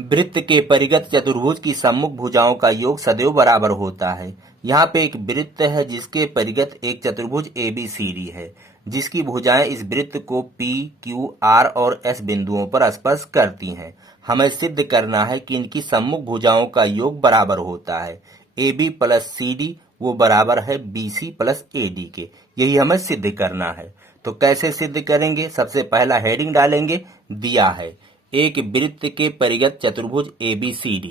वृत्त के परिगत चतुर्भुज की सम्मुख भुजाओं का योग सदैव बराबर होता है। यहाँ पे एक वृत्त है जिसके परिगत एक चतुर्भुज ABCD है, जिसकी भुजाएं इस वृत्त को P, Q, R और S बिंदुओं पर स्पर्श करती हैं। हमें सिद्ध करना है कि इनकी सम्मुख भुजाओं का योग बराबर होता है। AB प्लस CD वो बराबर है BC प्लस AD के। यही हमें सिद्ध करना है। तो कैसे सिद्ध करेंगे? सबसे पहला हेडिंग डालेंगे, दिया है एक वृत्त के परिगत चतुर्भुज ABCD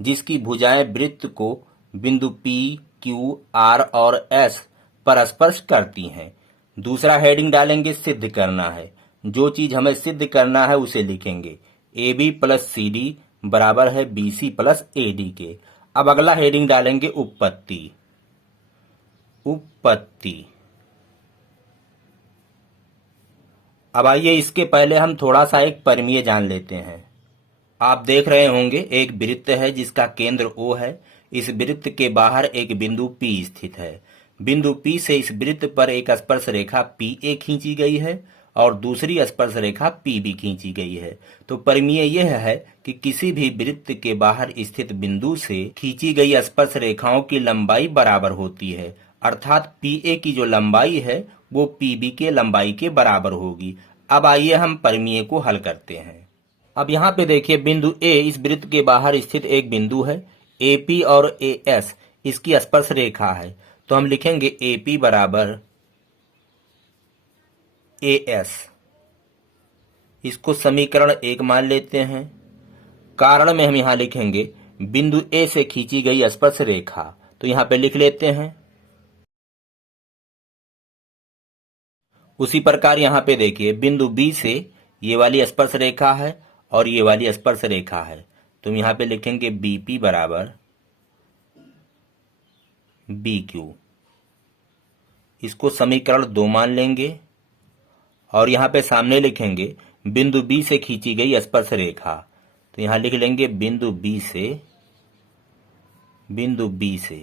जिसकी भुजाएं वृत्त को बिंदु P, Q, R और S पर स्पर्श करती हैं। दूसरा हेडिंग डालेंगे, सिद्ध करना है। जो चीज हमें सिद्ध करना है उसे लिखेंगे, AB प्लस CD बराबर है BC प्लस AD के। अब अगला हेडिंग डालेंगे, उपपत्ति। उपपत्ति। अब आइए इसके पहले हम थोड़ा सा एक परिमेय जान लेते हैं। आप देख रहे होंगे एक वृत्त है जिसका केंद्र O है। इस वृत्त के बाहर एक बिंदु P स्थित है। बिंदु P से इस वृत्त पर एक स्पर्श रेखा PA खींची गई है और दूसरी स्पर्श रेखा PB खींची गई है। तो परिमेय यह है कि किसी भी वृत्त के बाहर स्थित बिंदु से खींची गई स्पर्श रेखाओं की लंबाई बराबर होती है, अर्थात PA की जो लंबाई है वो PB के लंबाई के बराबर होगी। अब आइए हम परिमेय को हल करते हैं। अब यहाँ पे देखिए बिंदु A इस वृत्त के बाहर स्थित एक बिंदु है। AP और AS इसकी स्पर्श रेखा है। तो हम लिखेंगे AP बराबर AS। इसको समीकरण 1 मान लेते हैं। कारण में हम यहाँ लिखेंगे बिंदु A से खींची गई स्पर्श रेखा। तो यहाँ पे लिख लेते हैं। उसी प्रकार यहाँ पे देखिए बिंदु B से ये वाली स्पर्श रेखा है और ये वाली स्पर्श रेखा है। तो यहाँ पे लिखेंगे BP बराबर BQ। इसको समीकरण 2 मान लेंगे और यहाँ पे सामने लिखेंगे बिंदु B से खींची गई स्पर्श रेखा। तो यहाँ लिख लेंगे बिंदु B से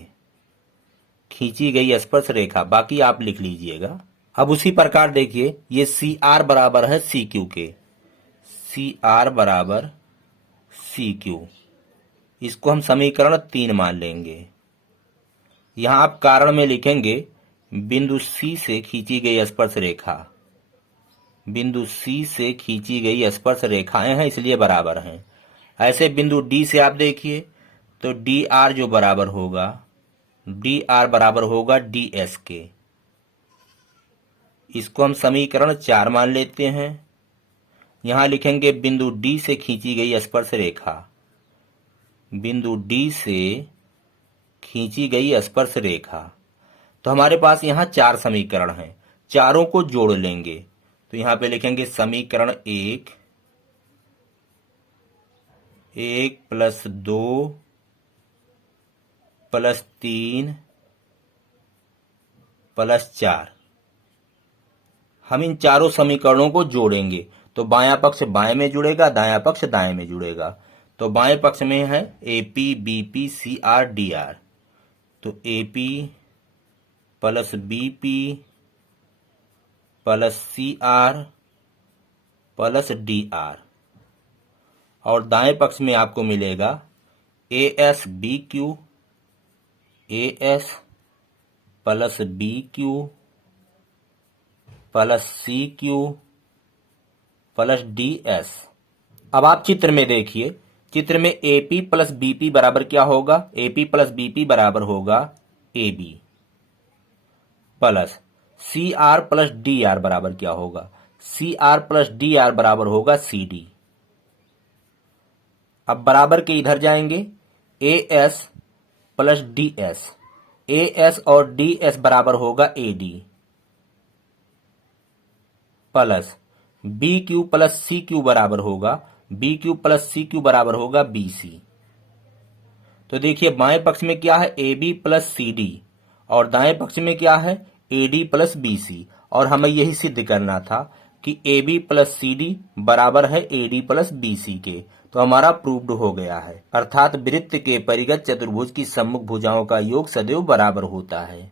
खींची गई स्पर्श रेखा। बाकी आप लिख लीजिएगा। अब उसी प्रकार देखिए ये CR बराबर है CQ के। CR बराबर CQ। इसको हम समीकरण 3 मान लेंगे। यहाँ आप कारण में लिखेंगे बिंदु C से खींची गई स्पर्श रेखा। बिंदु C से खींची गई स्पर्श रेखाएं हैं इसलिए बराबर हैं। ऐसे बिंदु D से आप देखिए तो DR जो बराबर होगा, DR बराबर होगा DS के। इसको हम समीकरण 4 मान लेते हैं। यहाँ लिखेंगे बिंदु D से खींची गई स्पर्श रेखा। बिंदु D से खींची गई स्पर्श रेखा। तो हमारे पास यहाँ 4 समीकरण हैं, चारों को जोड़ लेंगे। तो यहाँ पे लिखेंगे समीकरण 1 प्लस 2 प्लस 3 प्लस 4। हम इन चारों समीकरणों को जोड़ेंगे तो बायां पक्ष बाएं में जुड़ेगा, दायां पक्ष दाएं में जुड़ेगा। तो बाएं पक्ष में है AP, BP, CR, DR। तो AP plus BP plus CR plus DR और दाएं पक्ष में आपको मिलेगा AS plus BQ plus CQ plus DS। अब आप चित्र में देखिए, चित्र में AP प्लस BP बराबर क्या होगा? AP प्लस BP बराबर होगा AB plus CR plus DR बराबर क्या होगा? CR प्लस DR बराबर होगा CD। अब बराबर के इधर जाएंगे, AS प्लस DS। AS और DS बराबर होगा AD plus BQ plus CQ बराबर होगा, BQ प्लस CQ बराबर होगा BC। तो देखिए बाएं पक्ष में क्या है? AB प्लस CD और दाएं पक्ष में क्या है? AD plus BC। और हमें यही सिद्ध करना था कि AB प्लस CD बराबर है AD प्लस BC के। तो हमारा प्रूव्ड हो गया है, अर्थात वृत्त के परिगत चतुर्भुज की सम्मुख भुजाओं का योग सदैव बराबर होता है।